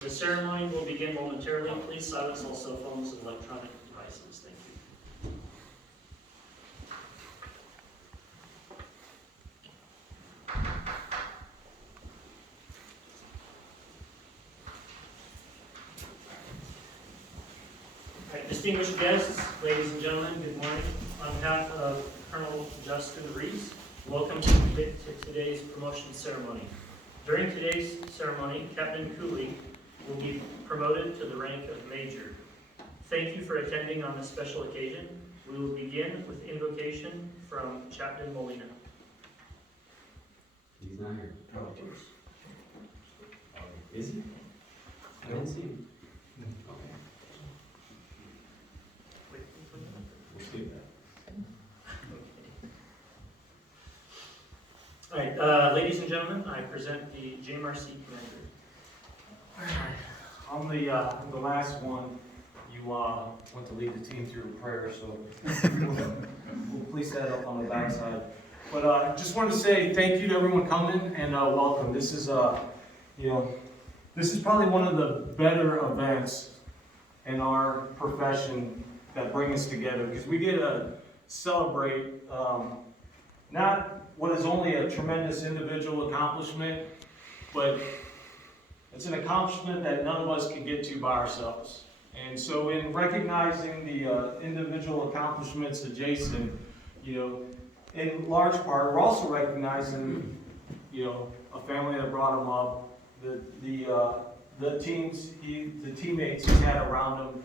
The ceremony will begin momentarily. Please silence all cell phones and electronic devices. Thank you. All right, distinguished guests, ladies and gentlemen, good morning. On behalf of Colonel Justin Reese, welcome to today's promotion ceremony. During today's ceremony, Captain Cooley will be promoted to the rank of Major. Thank you for attending on this special occasion. We will begin with invocation from Chaplain Molina. He's not here. Is he? I didn't see him. Okay. We'll skip that. All right, ladies and gentlemen, I present the JMRC Commander. I'm the last one. You went to lead the team through prayer, so we'll place that up on the backside. But I just wanted to say thank you to everyone coming and welcome. This is this is probably one of the better events in our profession that bring us together, because we get to celebrate not what is only a tremendous individual accomplishment, but it's an accomplishment that none of us can get to by ourselves. And so in recognizing the individual accomplishments of Jason, in large part, we're also recognizing, a family that brought him up, the teammates he had around him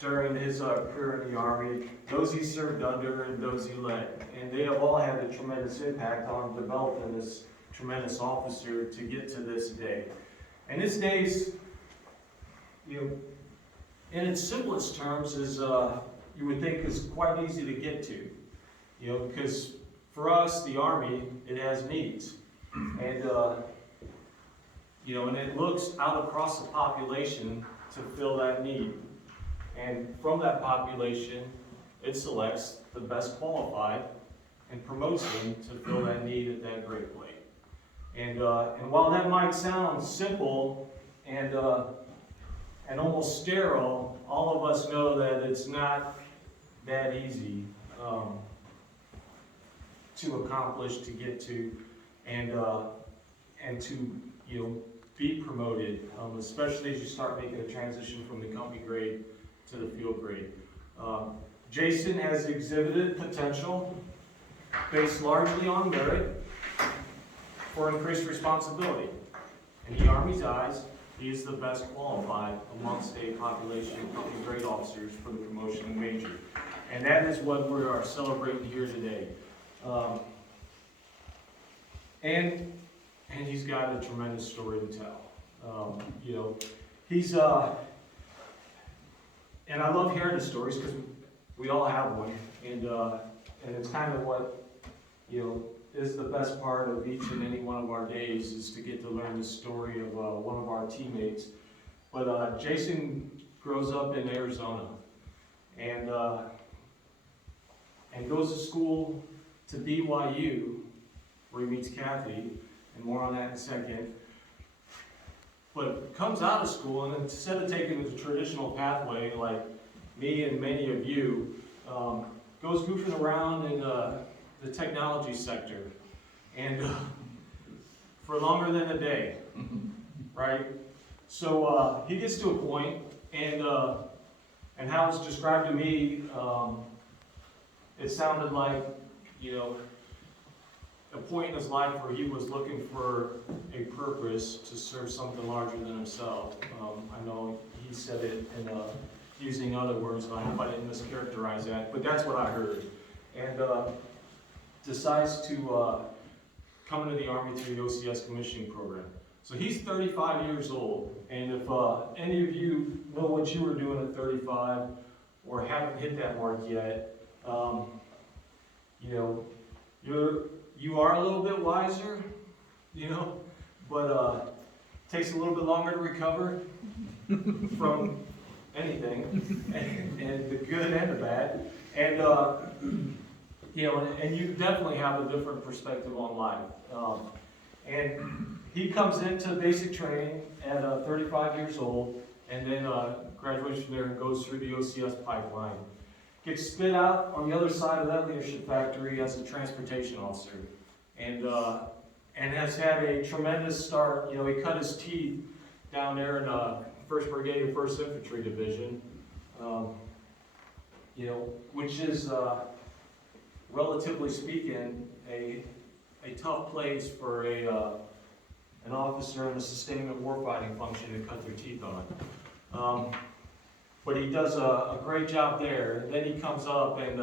during his career in the Army, those he served under and those he led. And they have all had a tremendous impact on developing this tremendous officer to get to this day. And this day's, in its simplest terms, is you would think is quite easy to get to, because for us, the Army, it has needs, and and it looks out across the population to fill that need, and from that population, it selects the best qualified and promotes them to fill that need at that grade plate. And while that might sound simple and almost sterile, all of us know that it's not that easy to accomplish, to get to, and to be promoted, especially as you start making a transition from the company grade to the field grade. Jason has exhibited potential based largely on merit for increased responsibility. In the Army's eyes, he is the best qualified amongst a population of company grade officers for the promotion of major. And that is what we are celebrating here today. And he's got a tremendous story to tell. He's, and I love hearing the stories because we all have one. And it's kind of what, is the best part of each and any one of our days, is to get to learn the story of one of our teammates. But Jason grows up in Arizona and goes to school to BYU, where he meets Kathy, and more on that in a second. But comes out of school, and instead of taking the traditional pathway like me and many of you, goes goofing around in the technology sector, and for longer than a day, right? So he gets to a point, and how it's described to me, it sounded like, a point in his life where he was looking for a purpose to serve something larger than himself. I know he said it in using other words, and I hope I didn't mischaracterize that, but that's what I heard. And decides to come into the Army through the OCS commissioning program. So he's 35 years old, and if any of you know what you were doing at 35 or haven't hit that mark yet, you are a little bit wiser, but takes a little bit longer to recover from anything, and the good and the bad, and and you definitely have a different perspective on life. And he comes into basic training at 35 years old, and then graduates from there and goes through the OCS pipeline. Gets spit out on the other side of that leadership factory as a transportation officer, and has had a tremendous start. You know, he cut his teeth down there in 1st Brigade and 1st Infantry Division, you know, which is, relatively speaking, a tough place for an officer in a sustainment warfighting function to cut their teeth on. But he does a great job there. And then he comes up and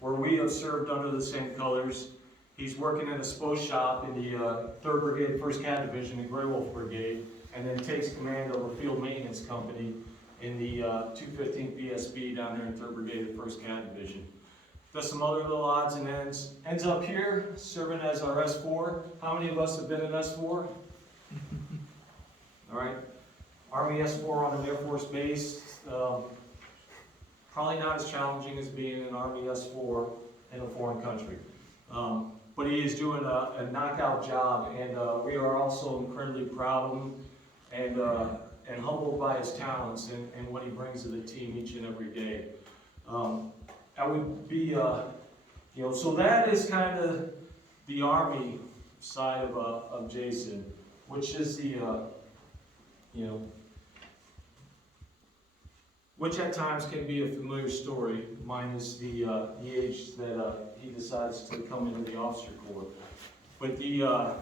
where we have served under the same colors, he's working in a SPO shop in the 3rd Brigade, 1st Cat Division, in Grey Wolf Brigade, and then takes command of a field maintenance company in the 215th BSB down there in 3rd Brigade, 1st Cat Division. Does some other little odds and ends. Ends up here serving as our S4. How many of us have been in S4? All right. Army S4 on an Air Force base. Probably not as challenging as being an Army S4 in a foreign country. But he is doing a knockout job, and we are also incredibly proud of him and humbled by his talents and what he brings to the team each and every day. I would be, you know, so that is kind of the Army side of Jason, which is the, you know, which at times can be a familiar story, minus the age that he decides to come into the officer corps. But the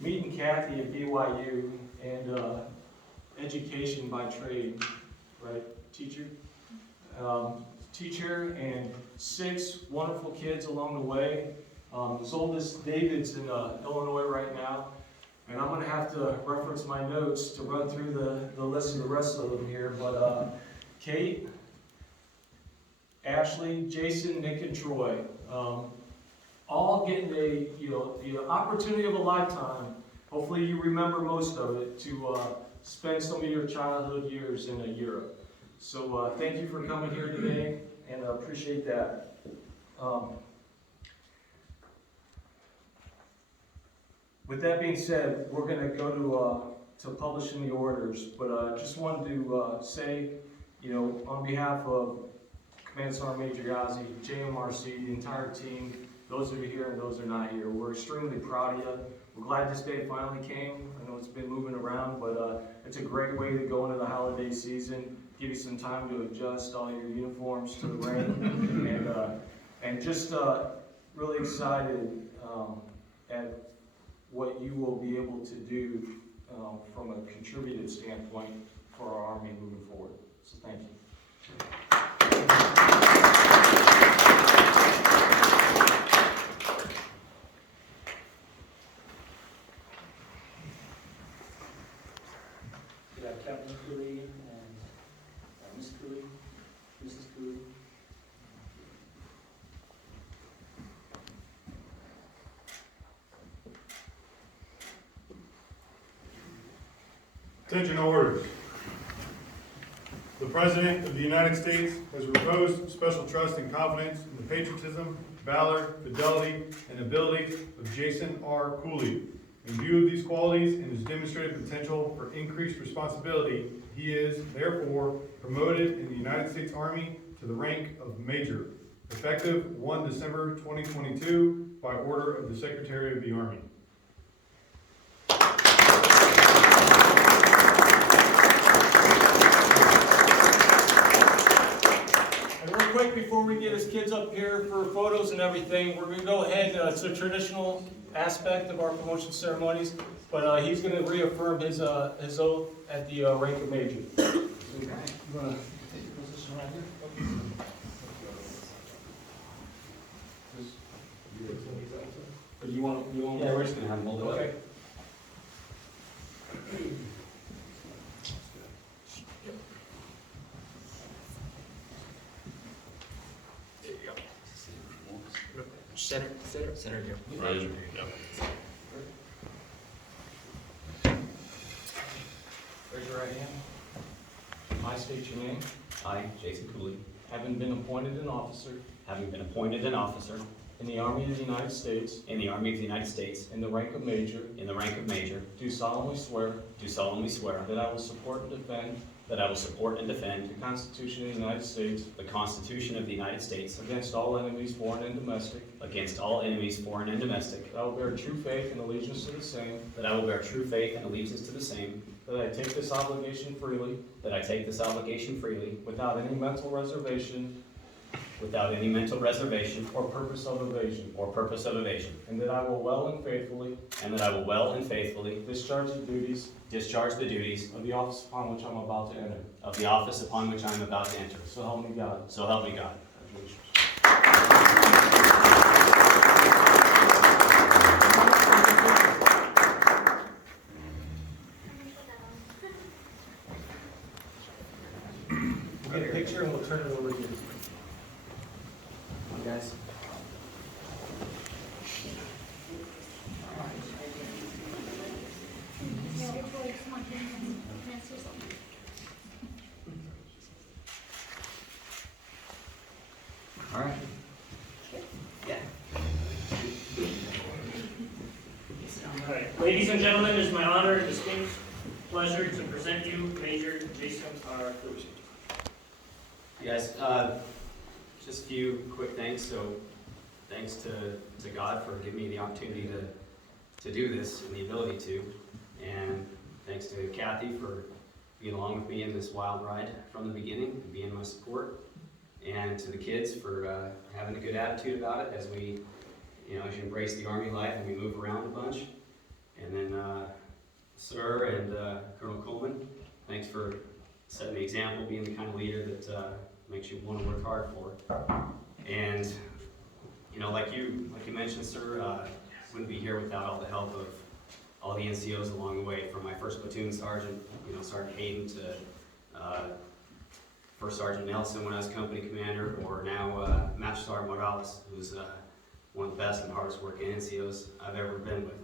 meeting Kathy at BYU and education by trade, right, teacher? Teacher and 6 wonderful kids along the way. His oldest, David's in Illinois right now. And I'm going to have to reference my notes to run through the list of the rest of them here. But Kate, Ashley, Jason, Nick, and Troy, all getting the opportunity of a lifetime. Hopefully you remember most of it, to spend some of your childhood years in Europe. So thank you for coming here today, and I appreciate that. With that being said, we're going to go to publishing the orders, but I just wanted to say, you know, on behalf of Command Sergeant Major Yazzie, JMRC, the entire team, those that are here and those that are not here, we're extremely proud of you. We're glad this day finally came. I know it's been moving around, but it's a great way to go into the holiday season, give you some time to adjust all your uniforms to the rain, and just really excited at what you will be able to do from a contributive standpoint for our Army moving forward. So thank you. We have Captain Cooley and Miss Cooley, Mrs. Cooley. Attention orders. The President of the United States has reposed special trust and confidence in the patriotism, valor, fidelity, and abilities of Jason R. Cooley. In view of these qualities and his demonstrated potential for increased responsibility, he is therefore promoted in the United States Army to the rank of Major, effective 1 December 2022 by order of the Secretary of the Army. Quick, before we get his kids up here for photos and everything, we're going to go ahead. It's a traditional aspect of our promotion ceremonies, but he's going to reaffirm his oath at the rank of major. Okay. You want to take your position right here? Okay. But you want Yeah, we're just going to have them hold it up. Okay. Center here. Right. Raise your right hand. I state your name. I, Jason Cooley, Having been appointed an officer having been appointed an officer in the Army of the United States, in the Army of the United States, in the rank of Major, in the rank of Major, do solemnly swear do solemnly swear that I will support and defend that I will support and defend the Constitution of the United States the Constitution of the United States against all enemies, foreign and domestic, against all enemies, foreign and domestic, that I will bear true faith and allegiance to the same, that I will bear true faith and allegiance to the same, that I take this obligation freely that I take this obligation freely without any mental reservation without any mental reservation or purpose of evasion, or purpose of evasion, and that I will well and faithfully and that I will well and faithfully discharge the duties discharge the duties of the office upon which I'm about to enter. of the office upon which I am about to enter. So help me God. So help me God. Congratulations. We'll get a picture and we'll turn it over to you. Guys. All right. Yeah. All right, ladies and gentlemen, it is my honor and distinct pleasure to present you Major Jason R. Cruzy. You guys, just a few quick things. So thanks to God for giving me the opportunity to do this and the ability to. And thanks to Kathy for being along with me in this wild ride from the beginning and being my support. And to the kids for having a good attitude about it as we, as you embrace the Army life and we move around a bunch. And then Sir and Colonel Coleman, thanks for setting the example, being the kind of leader that makes you want to work hard for. And like you mentioned, Sir, wouldn't be here without all the help of all the NCOs along the way, from my first platoon sergeant, Sergeant Hayden, to First Sergeant Nelson when I was company commander, or now Master Sergeant Morales, who's one of the best and hardest working NCOs I've ever been with.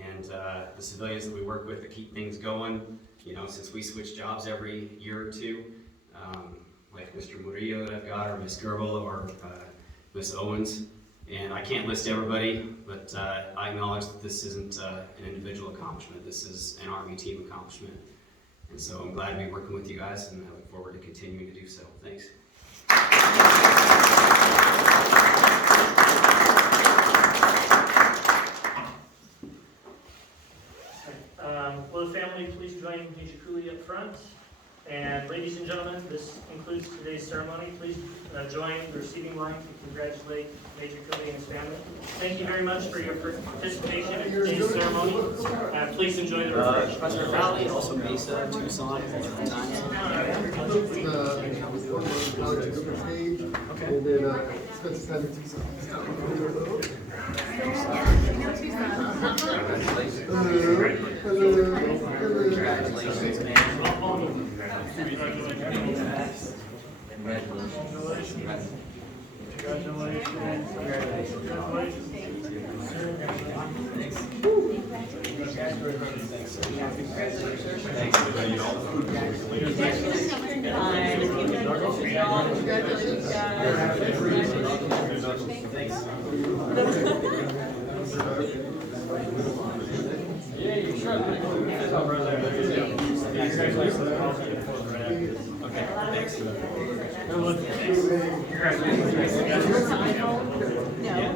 And the civilians that we work with to keep things going, since we switch jobs every year or two, like Mr. Murillo that I've got, or Miss Gerbil, or Miss Owens. And I can't list everybody, but I acknowledge that this isn't an individual accomplishment. This is an Army team accomplishment. And so I'm glad to be working with you guys, and I look forward to continuing to do so. Thanks. Will the family please join Major Cooley up front? And ladies and gentlemen, this concludes today's ceremony. Please join the receiving line to congratulate Major Cooley and his family. Thank you very much for your participation in today's ceremony. Please enjoy the refreshments. Hunter Valley, also Mesa, Tucson, different times. Okay. And then spend some time in Tucson. Congratulations, man.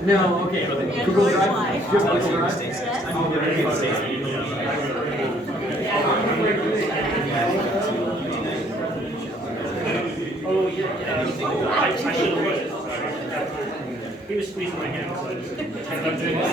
No, okay. Google Drive. Just Google Drive. Oh, yeah. I should have looked. He was squeezing my hand, so I just, I'm doing the